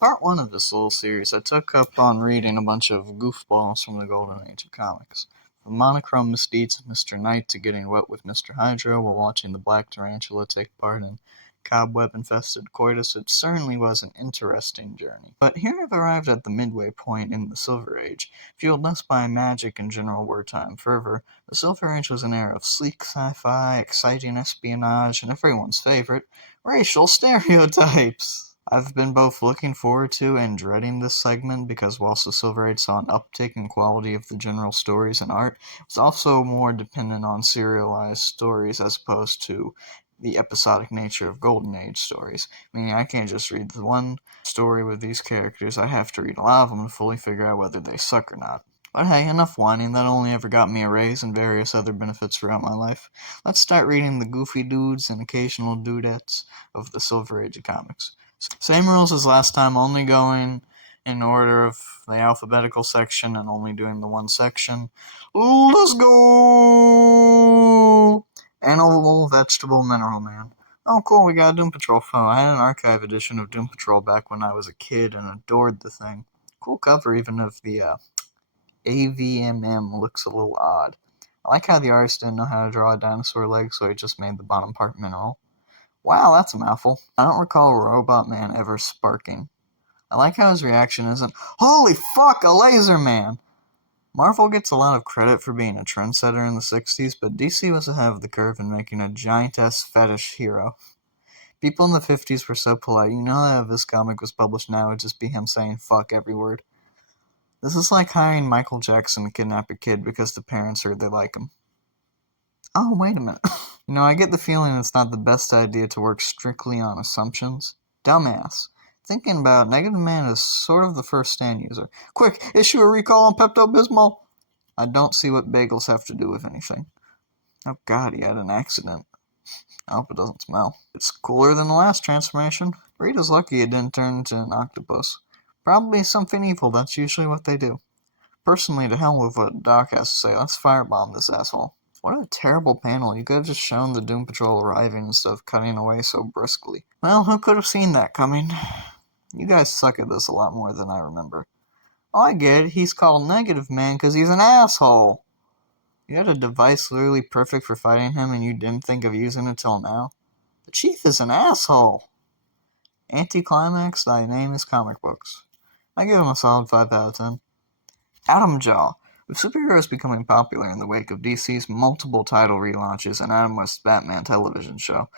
Part 1 of this little series, I took up on reading a bunch of goofballs from the golden age of comics. From monochrome misdeeds of Mr. Knight to getting wet with Mr. Hydra while watching the Black Tarantula take part in cobweb-infested coitus, it certainly was an interesting journey. But here I've arrived at the midway point in the Silver Age. Fueled less by magic and general wartime fervor, the Silver Age was an era of sleek sci-fi, exciting espionage, and everyone's favorite, racial stereotypes. I've been both looking forward to and dreading this segment because whilst the Silver Age saw an uptick in quality of the general stories and art, it was also more dependent on serialized stories as opposed to the episodic nature of Golden Age stories, meaning I can't just read the one story with these characters, I have to read a lot of them to fully figure out whether they suck or not. But hey, enough whining, that only ever got me a raise and various other benefits throughout my life. Let's start reading the goofy dudes and occasional dudettes of the Silver Age of comics. Same rules as last time, only going in order of the alphabetical section and only doing the one section. Let's go! Animal, Vegetable, Mineral Man. Oh cool, we got a Doom Patrol phone. I had an archive edition of Doom Patrol back when I was a kid and adored the thing. Cool cover, even if the AVMM looks a little odd. I like how the artist didn't know how to draw a dinosaur leg, so he just made the bottom part mineral. Wow, that's a mouthful. I don't recall Robot Man ever sparking. I like how his reaction isn't, "Holy fuck, a laser man!" Marvel gets a lot of credit for being a trendsetter in the 60s, but DC was ahead of the curve in making a giant-ass fetish hero. People in the 50s were so polite, you know that if this comic was published now, it would just be him saying fuck every word. This is like hiring Michael Jackson to kidnap a kid because the parents heard they like him. Oh, wait a minute. I get the feeling it's not the best idea to work strictly on assumptions. Dumbass. Thinking about it, Negative Man is sort of the first stand user. Quick, issue a recall on Pepto-Bismol! I don't see what bagels have to do with anything. Oh god, he had an accident. I hope it doesn't smell. It's cooler than the last transformation. Rita's lucky it didn't turn into an octopus. Probably something evil, that's usually what they do. Personally, to hell with what Doc has to say, let's firebomb this asshole. What a terrible panel. You could have just shown the Doom Patrol arriving instead of cutting away so briskly. Well, who could have seen that coming? You guys suck at this a lot more than I remember. Oh, I get it. He's called Negative Man because he's an asshole. You had a device literally perfect for fighting him and you didn't think of using it till now? The Chief is an asshole. Anticlimax, thy name is comic books. I give him a solid 5 out of 10. Atom Jaw. With superheroes becoming popular in the wake of DC's multiple title relaunches and Adam West's Batman television show,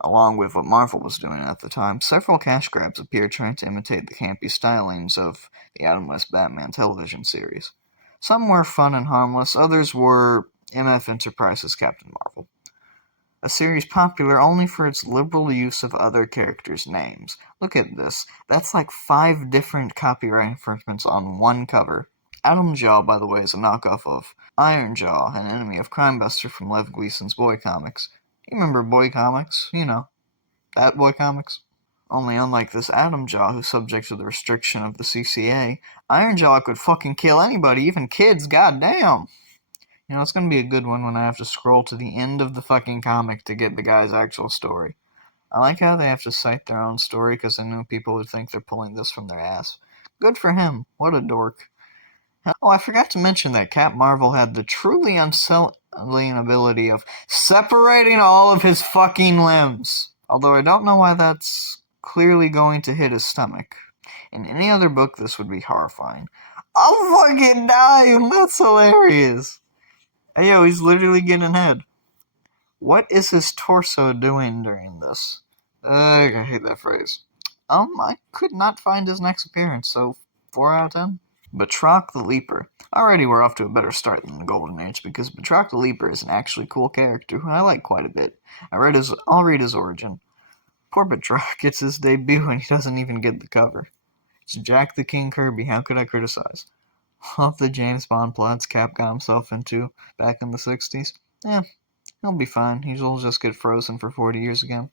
along with what Marvel was doing at the time, several cash grabs appeared trying to imitate the campy stylings of the Adam West Batman television series. Some were fun and harmless, others were MF Enterprises' Captain Marvel. A series popular only for its liberal use of other characters' names. Look at this. That's like 5 different copyright infringements on one cover. Atom Jaw, by the way, is a knockoff of Iron Jaw, an enemy of Crimebuster from Lev Gleason's Boy Comics. You remember Boy Comics? You know, that Boy Comics. Only unlike this Atom Jaw, who's subject to the restriction of the CCA, Iron Jaw could fucking kill anybody, even kids, goddamn! It's gonna be a good one when I have to scroll to the end of the fucking comic to get the guy's actual story. I like how they have to cite their own story because I knew people would think they're pulling this from their ass. Good for him. What a dork. Oh, I forgot to mention that Cap Marvel had the truly unsettling ability of separating all of his fucking limbs. Although I don't know why that's clearly going to hit his stomach. In any other book, this would be horrifying. I'm fucking dying! That's hilarious! Hey, yo, he's literally getting head. What is his torso doing during this? I hate that phrase. I could not find his next appearance, so 4 out of 10? Batroc the Leaper. Already we're off to a better start than the Golden Age, because Batroc the Leaper is an actually cool character who I like quite a bit. I'll read his origin. Poor Batroc gets his debut and he doesn't even get the cover. It's Jack the King Kirby, how could I criticize? Love the James Bond plots Cap got himself into back in the 60s. He'll be fine. He'll just get frozen for 40 years again.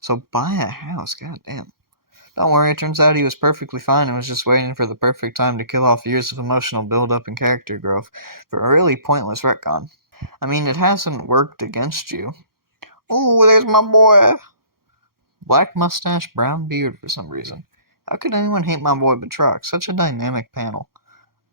So buy a house, goddamn. Don't worry, it turns out he was perfectly fine and was just waiting for the perfect time to kill off years of emotional build-up and character growth for a really pointless retcon. I mean, it hasn't worked against you. Ooh, there's my boy! Black mustache, brown beard for some reason. How could anyone hate my boy Batroc? Such a dynamic panel.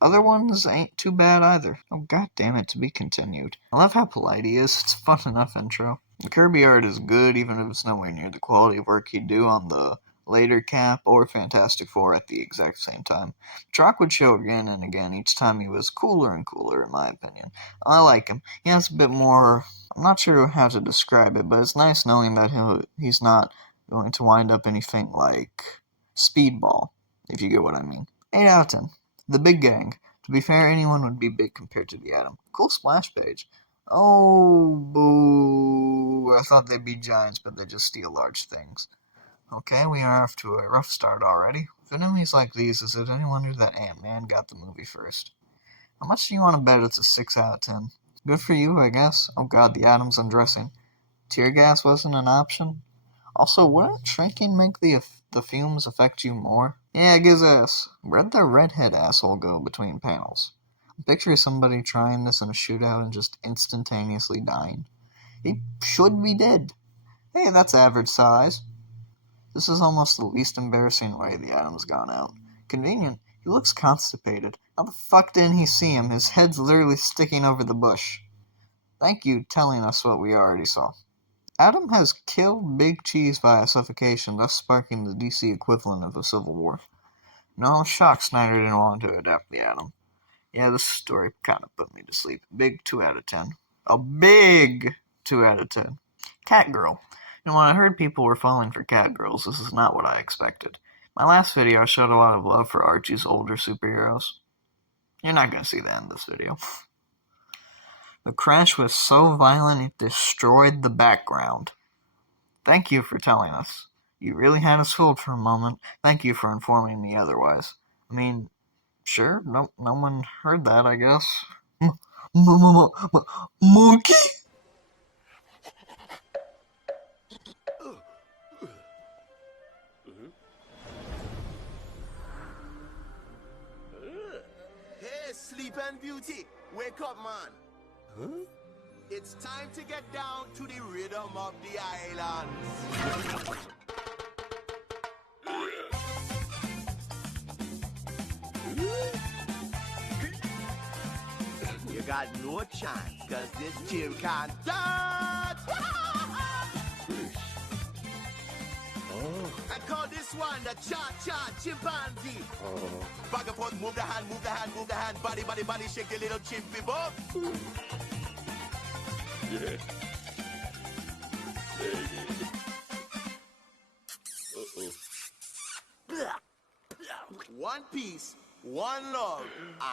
Other ones ain't too bad either. Oh, god damn it, to be continued. I love how polite he is. It's a fun enough intro. The Kirby art is good, even if it's nowhere near the quality of work he'd do on the later Cap or Fantastic Four at the exact same time. Batroc would show again and again. Each time he was cooler and cooler, in my opinion. I like him. He has a bit more... I'm not sure how to describe it, but it's nice knowing that he's not going to wind up anything like Speedball, if you get what I mean. 8 out of 10. The Big Gang. To be fair, anyone would be big compared to the Atom. Cool splash page. Oh, boo. I thought they'd be giants, but they just steal large things. Okay, we are off to a rough start already. With enemies like these, is it any wonder that Ant-Man got the movie first? How much do you want to bet it's a 6 out of 10? Good for you, I guess. Oh god, the Atom's undressing. Tear gas wasn't an option? Also, wouldn't shrinking make the fumes affect you more? Yeah, gives ass. Where'd the redhead asshole go between panels? Picture somebody trying this in a shootout and just instantaneously dying. He should be dead. Hey, that's average size. This is almost the least embarrassing way the Atom's gone out. Convenient. He looks constipated. How the fuck didn't he see him? His head's literally sticking over the bush. Thank you telling us what we already saw. Atom has killed Big Cheese via suffocation, thus sparking the DC equivalent of a civil war. No, I'm shocked Snyder didn't want to adapt the Atom. Yeah, this story kind of put me to sleep. Big 2 out of 10. A big 2 out of 10. Catgirl. And when I heard people were falling for Catgirls, this is not what I expected. My last video, I showed a lot of love for Archie's older superheroes. You're not going to see that in this video. The crash was so violent it destroyed the background. Thank you for telling us. You really had us fooled for a moment. Thank you for informing me otherwise. I mean, sure, no one heard that, I guess. Monkey? Hey, Sleeping Beauty, wake up, man. Huh? It's time to get down to the rhythm of the islands. You got no chance, cause this team can't dance. I call this one the cha-cha chimpanzee. Back and forth, move the hand, move the hand, move the hand. Body, body, body, shake your little chimpy bum. Yeah. One piece, one love,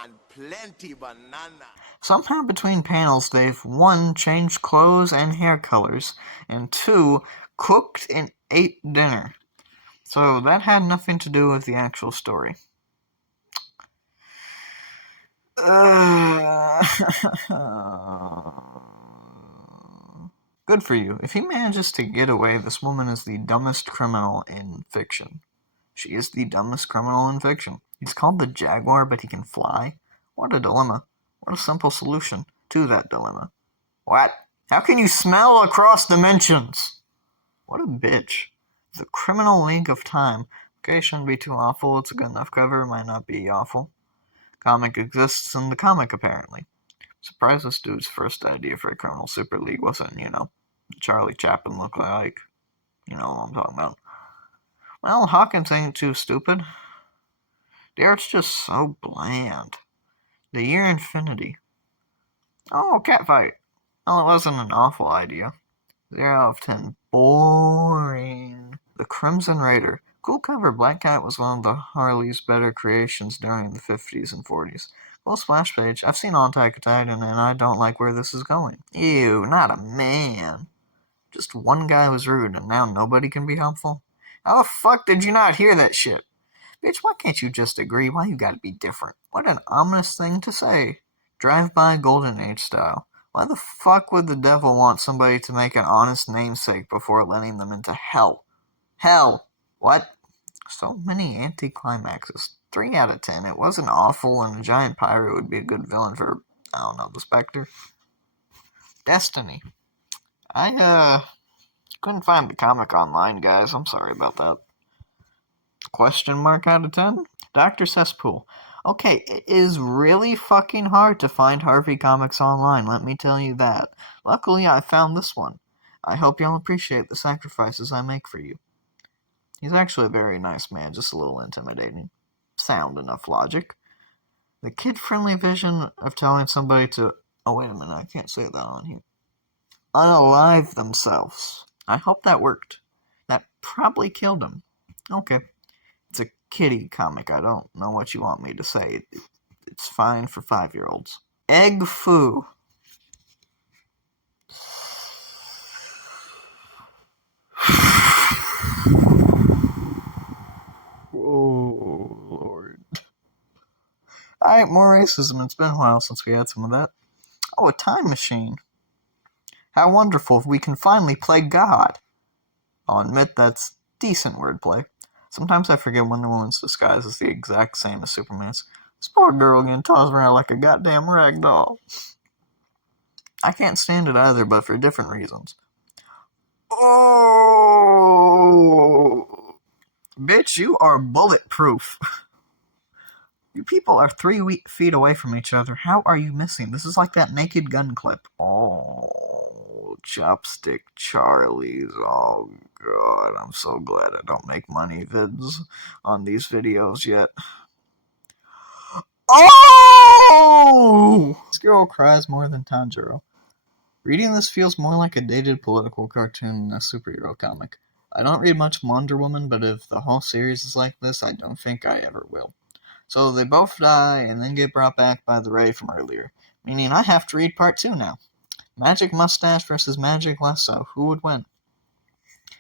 and plenty banana. Somehow between panels, they've 1. Changed clothes and hair colors, and 2. Cooked and ate dinner. So that had nothing to do with the actual story. Good for you. If he manages to get away, this woman is the dumbest criminal in fiction. She is the dumbest criminal in fiction. He's called the Jaguar, but he can fly? What a dilemma. What a simple solution to that dilemma. What? How can you smell across dimensions? What a bitch. The Criminal League of Time. Okay, shouldn't be too awful. It's a good enough cover. Might not be awful. Comic exists in the comic, apparently. Surprised this dude's first idea for a criminal super league wasn't, Charlie Chaplin look like. You know what I'm talking about. Well, Hawkins ain't too stupid. The art's just so bland. The Year Infinity. Oh, catfight. Well, it wasn't an awful idea. 0 out of 10. Boring. The Crimson Raider. Cool cover. Black Cat was one of the Harley's better creations during the 50s and 40s. Cool splash page. I've seen on Attack on Titan, and I don't like where this is going. Ew, not a man. Just one guy was rude, and now nobody can be helpful? How the fuck did you not hear that shit? Bitch, why can't you just agree? Why you gotta be different? What an ominous thing to say. Drive-by Golden Age style. Why the fuck would the devil want somebody to make an honest namesake before letting them into hell? Hell! What? So many anticlimaxes. 3 out of 10. It wasn't awful, and a giant pirate would be a good villain for, I don't know, the Spectre. Destiny. I couldn't find the comic online, guys. I'm sorry about that. Question mark out of 10? Dr. Cesspool. Okay, it is really fucking hard to find Harvey comics online, let me tell you that. Luckily, I found this one. I hope you'll appreciate the sacrifices I make for you. He's actually a very nice man, just a little intimidating. Sound enough logic. The kid-friendly vision of telling somebody to... Oh, wait a minute, I can't say that on here. Unalive themselves. I hope that worked. That probably killed him. Okay. It's a kiddie comic. I don't know what you want me to say. It's fine for 5-year-olds. Egg foo. Oh, Lord. Alright, more racism. It's been a while since we had some of that. Oh, a time machine. How wonderful if we can finally play God. I'll admit that's decent wordplay. Sometimes I forget Wonder Woman's disguise is the exact same as Superman's. This poor girl getting tossed around like a goddamn rag doll. I can't stand it either, but for different reasons. Oh! Bitch, you are bulletproof. You people are 3 feet away from each other. How are you missing? This is like that Naked Gun clip. Oh, Chopstick Charlies. Oh, God. I'm so glad I don't make money vids on these videos yet. Oh! This girl cries more than Tanjiro. Reading this feels more like a dated political cartoon than a superhero comic. I don't read much Wonder Woman, but if the whole series is like this, I don't think I ever will. So they both die and then get brought back by the ray from earlier, meaning I have to read part 2 now. Magic Mustache versus Magic Lasso. Who would win?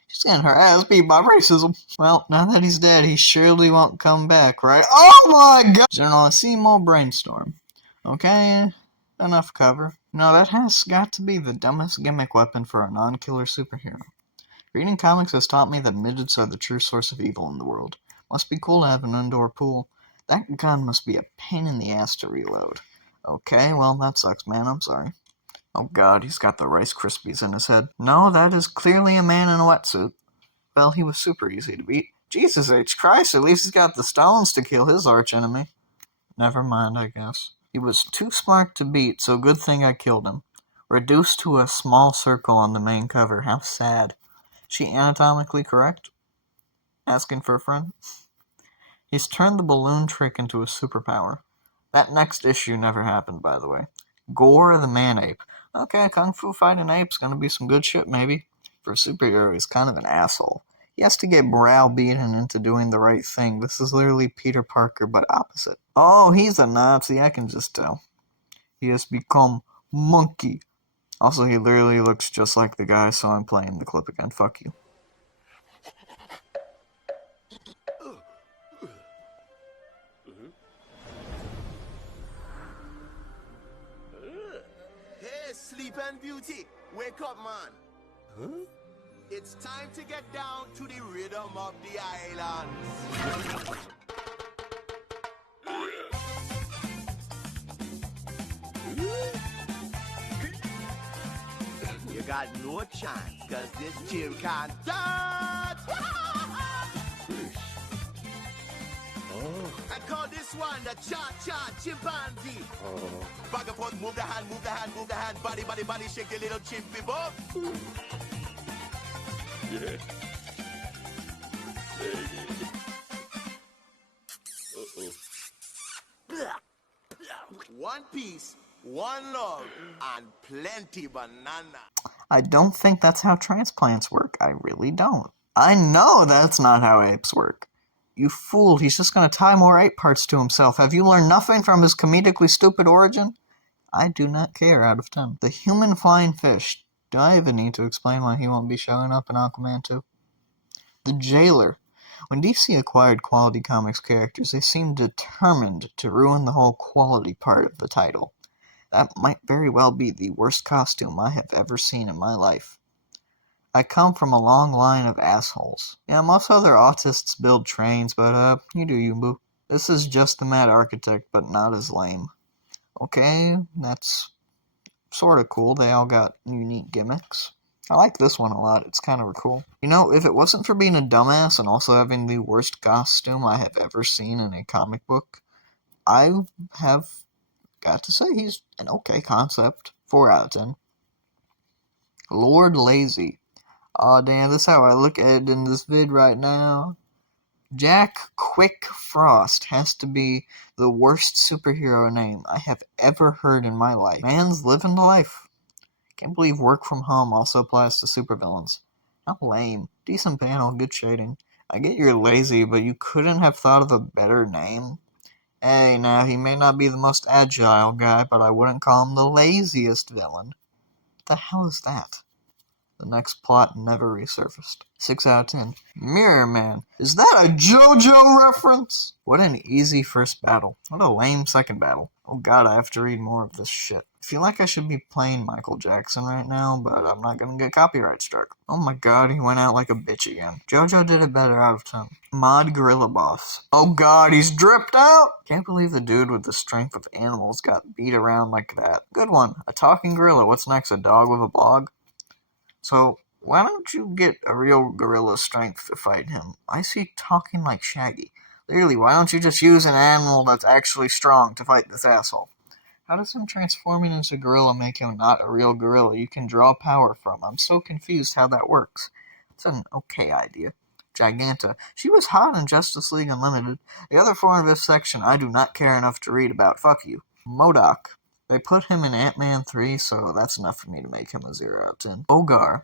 She's getting her ass beat by racism. Well, now that he's dead, he surely won't come back, right? Oh my god! Generalissimo Brainstorm. Okay, enough cover. No, that has got to be the dumbest gimmick weapon for a non-killer superhero. Reading comics has taught me that midgets are the true source of evil in the world. Must be cool to have an indoor pool. That gun must be a pain in the ass to reload. Okay, well, that sucks, man. I'm sorry. Oh god, he's got the Rice Krispies in his head. No, that is clearly a man in a wetsuit. Well, he was super easy to beat. Jesus H. Christ, at least he's got the stones to kill his archenemy. Never mind, I guess. He was too smart to beat, so good thing I killed him. Reduced to a small circle on the main cover. How sad. She anatomically correct? Asking for a friend? He's turned the balloon trick into a superpower. That next issue never happened, by the way. Gore the Man-Ape. Okay, Kung Fu fighting ape's gonna be some good shit, maybe. For a superhero, he's kind of an asshole. He has to get browbeaten into doing the right thing. This is literally Peter Parker, but opposite. Oh, he's a Nazi, I can just tell. He has become monkey. Also, he literally looks just like the guy, so I'm playing the clip again. Fuck you. Sleeping Beauty, wake up, man. Huh? It's time to get down to the rhythm of the islands. You got no chance, cause this chill can't dance. I call this one the cha-cha chimpanzee. Back and forth, move the hand, move the hand, move the hand. Body, body, body, shake your little chimpy bum. Yeah. One piece, one love, and plenty banana. I don't think that's how transplants work. I really don't. I know that's not how apes work. You fool, he's just gonna tie more ape parts to himself. Have you learned nothing from his comedically stupid origin? I do not care out of 10. The human flying fish. Do I even need to explain why he won't be showing up in Aquaman 2? The Jailer. When DC acquired Quality Comics characters, they seemed determined to ruin the whole quality part of the title. That might very well be the worst costume I have ever seen in my life. I come from a long line of assholes. Yeah, most other autists build trains, but you do you, boo. This is just the Mad Architect, but not as lame. Okay, that's sorta cool. They all got unique gimmicks. I like this one a lot. It's kind of cool. You know, if it wasn't for being a dumbass and also having the worst costume I have ever seen in a comic book, I have got to say he's an okay concept. 4 out of 10. Lord Lazy. Aw, damn, that's how I look at it in this vid right now. Jack Quick Frost has to be the worst superhero name I have ever heard in my life. Man's living the life. Can't believe work from home also applies to supervillains. How lame. Decent panel, good shading. I get you're lazy, but you couldn't have thought of a better name? Hey, now, he may not be the most agile guy, but I wouldn't call him the laziest villain. What the hell is that? The next plot never resurfaced. 6 out of 10. Mirror Man. Is that a JoJo reference? What an easy first battle. What a lame second battle. Oh god, I have to read more of this shit. I feel like I should be playing Michael Jackson right now, but I'm not gonna get copyright struck. Oh my god, he went out like a bitch again. JoJo did it better out of 10. Mod Gorilla Boss. Oh god, he's dripped out! Can't believe the dude with the strength of animals got beat around like that. Good one. A talking gorilla. What's next? A dog with a blog? So, why don't you get a real gorilla strength to fight him? I see talking like Shaggy. Literally, why don't you just use an animal that's actually strong to fight this asshole? How does him transforming into a gorilla make him not a real gorilla you can draw power from? I'm so confused how that works. It's an okay idea. Giganta. She was hot in Justice League Unlimited. The other form of this section I do not care enough to read about. Fuck you. Modoc. They put him in Ant-Man 3, so that's enough for me to make him a 0 out of 10. Ogar.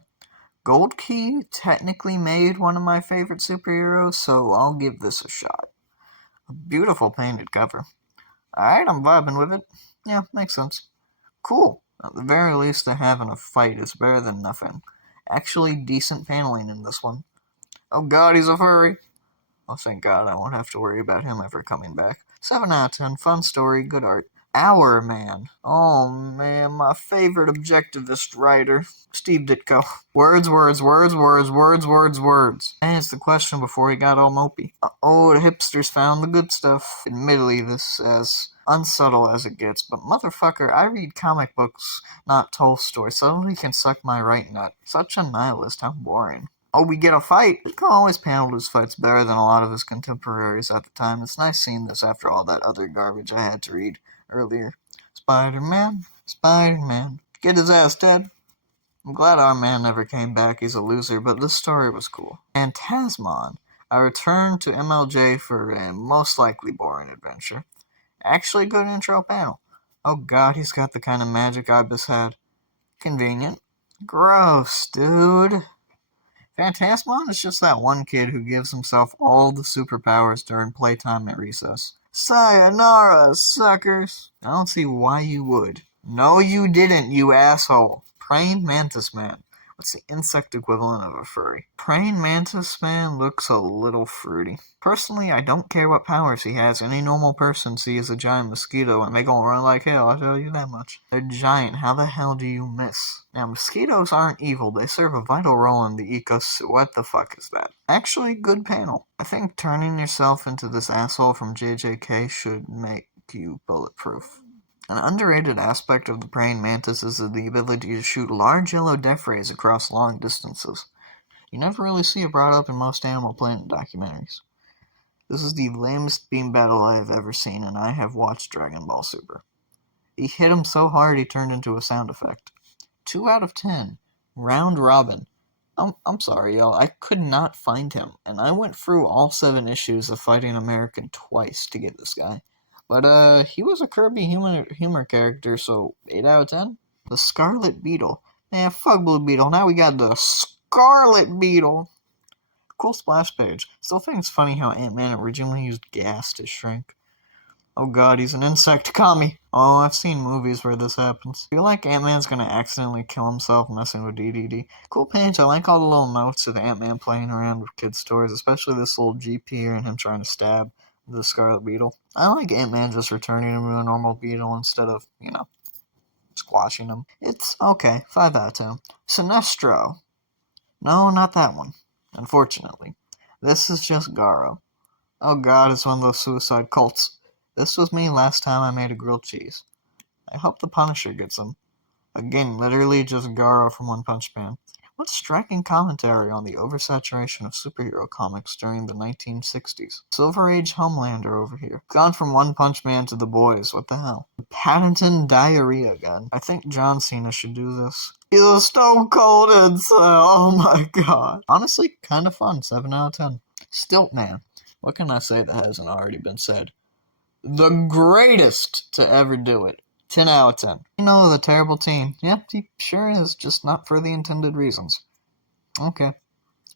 Gold Key technically made one of my favorite superheroes, so I'll give this a shot. A beautiful painted cover. Alright, I'm vibing with it. Yeah, makes sense. Cool. At the very least, having a fight is better than nothing. Actually, decent paneling in this one. Oh god, he's a furry. Oh, thank god, I won't have to worry about him ever coming back. 7 out of 10. Fun story, good art. Our Man. Oh man, my favorite objectivist writer, Steve Ditko. Words, words, words, words, words, words, words. And it's the question before he got all mopey. Oh, the hipsters found the good stuff. Admittedly, this is as unsubtle as it gets, but motherfucker, I read comic books, not Tolstoy, so he can suck my right nut. Such a nihilist, how boring. Oh, we get a fight. Ditko always paneled his fights better than a lot of his contemporaries at the time. It's nice seeing this after all that other garbage I had to read earlier. Spider-Man, Spider-Man. Get his ass, Ted. I'm glad our man never came back. He's a loser, but this story was cool. Phantasmon. I returned to MLJ for a most likely boring adventure. Actually, good intro panel. Oh god, he's got the kind of magic Ibis had. Convenient. Gross, dude. Phantasmon is just that one kid who gives himself all the superpowers during playtime at recess. Sayonara, suckers! I don't see why you would. No, you didn't, you asshole. Praying Mantis Man. What's the insect equivalent of a furry? Praying Mantis Man looks a little fruity. Personally, I don't care what powers he has. Any normal person sees a giant mosquito and they gon' run like hell, I'll tell you that much. They're giant, how the hell do you miss? Now, mosquitoes aren't evil. They serve a vital role in the ecosystem. What the fuck is that? Actually, good panel. I think turning yourself into this asshole from JJK should make you bulletproof. An underrated aspect of the praying mantis is the ability to shoot large yellow death rays across long distances. You never really see it brought up in most Animal Planet documentaries. This is the lamest beam battle I have ever seen, and I have watched Dragon Ball Super. He hit him so hard he turned into a sound effect. 2 out of 10. Round Robin. I'm sorry, y'all. I could not find him, and I went through all 7 issues of Fighting American twice to get this guy. But, he was a Kirby humor character, so 8 out of 10? The Scarlet Beetle. Man, fuck Blue Beetle. Now we got the Scarlet Beetle. Cool splash page. Still think it's funny how Ant-Man originally used gas to shrink. Oh god, he's an insect commie. Oh, I've seen movies where this happens. I feel like Ant-Man's gonna accidentally kill himself messing with DDD. Cool page, I like all the little notes of Ant-Man playing around with kids' toys, especially this little Jeep here and him trying to stab the Scarlet Beetle. I like Ant-Man just returning him to a normal beetle instead of, squashing him. It's okay, 5 out of 10. Sinestro. No, not that one. Unfortunately. This is just Garo. Oh god, it's one of those suicide cults. This was me last time I made a grilled cheese. I hope the Punisher gets him. Again, literally just Garo from One Punch Man. What striking commentary on the oversaturation of superhero comics during the 1960s. Silver Age Homelander over here. Gone from One Punch Man to The Boys, what the hell? Paddington diarrhea again. I think John Cena should do this. He's a stone cold incel, oh my god. Honestly, kind of fun, 7 out of 10. Stilt Man. What can I say that hasn't already been said? The greatest to ever do it. 10 out of 10. You know, the terrible team. Yep, he sure is, just not for the intended reasons. Okay.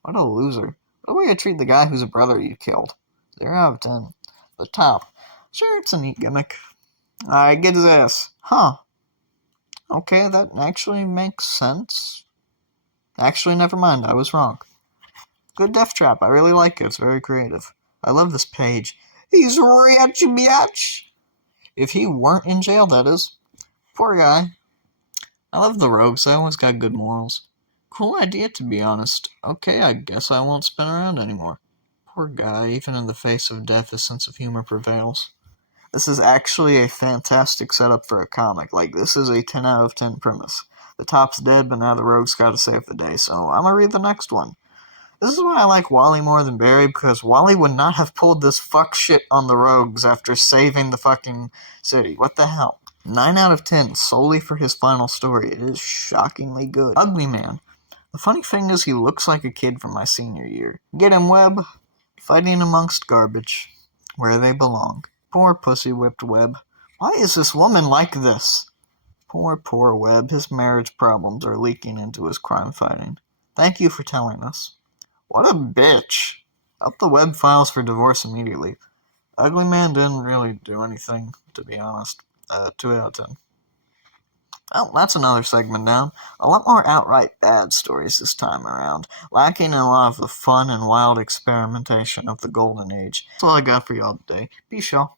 What a loser. What a way to treat the guy whose brother you killed. 0 out of 10. The top. Sure, it's a neat gimmick. I get his ass. Huh. Okay, that actually makes sense. Actually, never mind, I was wrong. Good Death Trap, I really like it, it's very creative. I love this page. He's rich, bitch! If he weren't in jail, that is. Poor guy. I love the rogues, they always got good morals. Cool idea, to be honest. Okay, I guess I won't spin around anymore. Poor guy, even in the face of death, his sense of humor prevails. This is actually a fantastic setup for a comic. Like, this is a 10 out of 10 premise. The top's dead, but now the rogue's gotta save the day, so I'm gonna read the next one. This is why I like Wally more than Barry, because Wally would not have pulled this fuck shit on the rogues after saving the fucking city. What the hell? 9 out of 10, solely for his final story. It is shockingly good. Ugly Man. The funny thing is he looks like a kid from my senior year. Get him, Webb. Fighting amongst garbage. Where they belong. Poor pussy-whipped Webb. Why is this woman like this? Poor Webb. His marriage problems are leaking into his crime fighting. Thank you for telling us. What a bitch. Up the Webb files for divorce immediately. Ugly Man didn't really do anything, to be honest. 2 out of 10. Well, that's another segment down. A lot more outright bad stories this time around, lacking in a lot of the fun and wild experimentation of the Golden Age. That's all I got for y'all today. Peace, y'all.